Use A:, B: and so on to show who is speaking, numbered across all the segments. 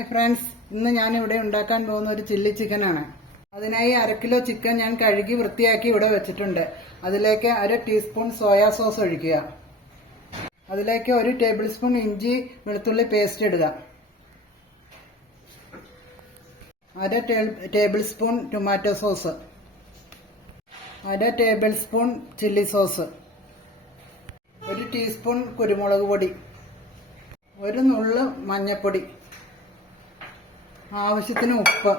A: Hi friends. ഇന്ന് ഞാൻ ഇവിടെ ഉണ്ടാക്കാൻ പോകുന്ന ഒരു ചില്ലി ചിക്കനാണ്. അതിനായി അര കിലോ ചിക്കൻ ഞാൻ കഴുകി വൃത്തിയാക്കി ഇവിടെ വെച്ചിട്ടുണ്ട്. അതിലേക്ക് അര ടീസ്പൂൺ സോയാ സോസ് ഒഴിക്കുക. അതിലേക്ക് ഒരു ടേബിൾ സ്പൂൺ ഇഞ്ചി വെളുത്തുള്ളി പേസ്റ്റ് ഇടുക. അര ടേബിൾ സ്പൂൺ ടൊമാറ്റോ സോസ്. അര ടേബിൾ സ്പൂൺ ചില്ലി സോസ്. ഒരു ടീസ്പൂൺ കുരുമുളക് പൊടി. ഒരു നുള്ള് മഞ്ഞപ്പൊടി. ആവശ്യത്തിന് ഉപ്പ്.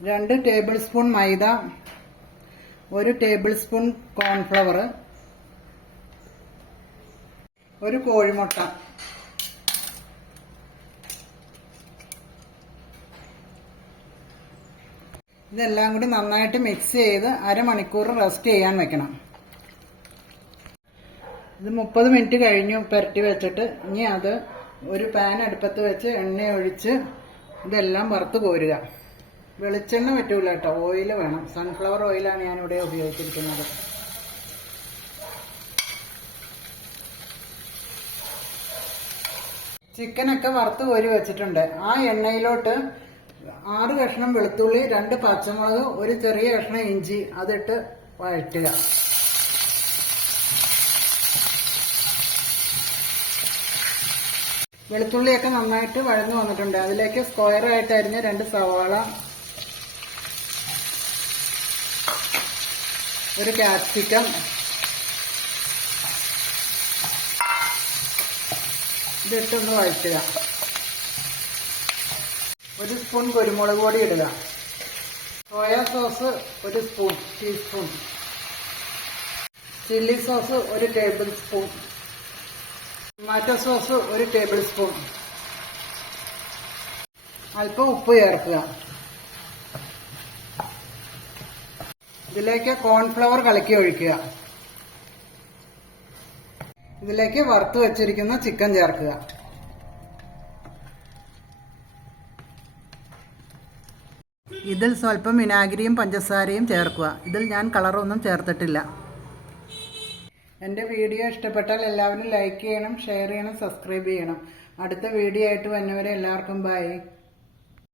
A: രണ്ട് ടേബിൾ സ്പൂൺ മൈദ ഒരു ടേബിൾ സ്പൂൺ കോൺഫ്ലവർ ഒരു കോഴിമുട്ട. ഇതെല്ലാം കൂടി നന്നായിട്ട് മിക്സ് ചെയ്ത് അരമണിക്കൂർ റെസ്റ്റ് ചെയ്യാൻ വെക്കണം. ഇത് മുപ്പത് മിനിറ്റ് കഴിഞ്ഞു പുരട്ടി വെച്ചിട്ട്. ഇനി അത് ഒരു പാൻ അടുപ്പത്ത് വെച്ച് എണ്ണ ഒഴിച്ച് ഇതെല്ലാം വറുത്ത് കോരുക. വെളിച്ചെണ്ണ പറ്റൂല കേട്ടോ. ഓയിൽ വേണം. സൺഫ്ലവർ ഓയിലാണ് ഞാനിവിടെ ഉപയോഗിച്ചിരിക്കുന്നത്. ചിക്കനൊക്കെ വറുത്ത് കോരി വെച്ചിട്ടുണ്ട്. ആ എണ്ണയിലോട്ട് ആറ് കഷ്ണം വെളുത്തുള്ളി രണ്ട് പച്ചമുളക് ഒരു ചെറിയ കഷ്ണം ഇഞ്ചി അതിട്ട് വഴറ്റുക. വെളുത്തുള്ളിയൊക്കെ നന്നായിട്ട് വഴന്നു വന്നിട്ടുണ്ട്. അതിലേക്ക് സ്ക്വയർ ആയിട്ട് അരിഞ്ഞ രണ്ട് സവാള ഒരു ക്യാപ്സിക്കം ഇതിട്ടൊന്ന് വഴറ്റുക. ഒരു സ്പൂൺ കുരുമുളക് പൊടി ഇടുക. സോയാ സോസ് ഒരു സ്പൂൺ ടീസ്പൂൺ ചില്ലി സോസ് ഒരു ടേബിൾ സ്പൂൺ ടൊമാറ്റോ സോസ് ഒരു ടേബിൾ സ്പൂൺ അല്പം ഉപ്പ് ചേർക്കുക. ഇതിലേക്ക് കോൺഫ്ലവർ കലക്കി ഒഴിക്കുക. ഇതിലേക്ക് വറുത്ത് വെച്ചിരിക്കുന്ന ചിക്കൻ ചേർക്കുക. ഇതിൽ സ്വല്പം വിനാഗിരിയും പഞ്ചസാരയും ചേർക്കുക. ഇതിൽ ഞാൻ കളറൊന്നും ചേർത്തിട്ടില്ല. എന്റെ വീഡിയോ ഇഷ്ടപ്പെട്ടാൽ എല്ലാവരും ലൈക്ക് ചെയ്യണം ഷെയർ ചെയ്യണം സബ്സ്ക്രൈബ് ചെയ്യണം. അടുത്ത വീഡിയോ ആയിട്ട് വന്നവരെ എല്ലാവർക്കും ബൈ.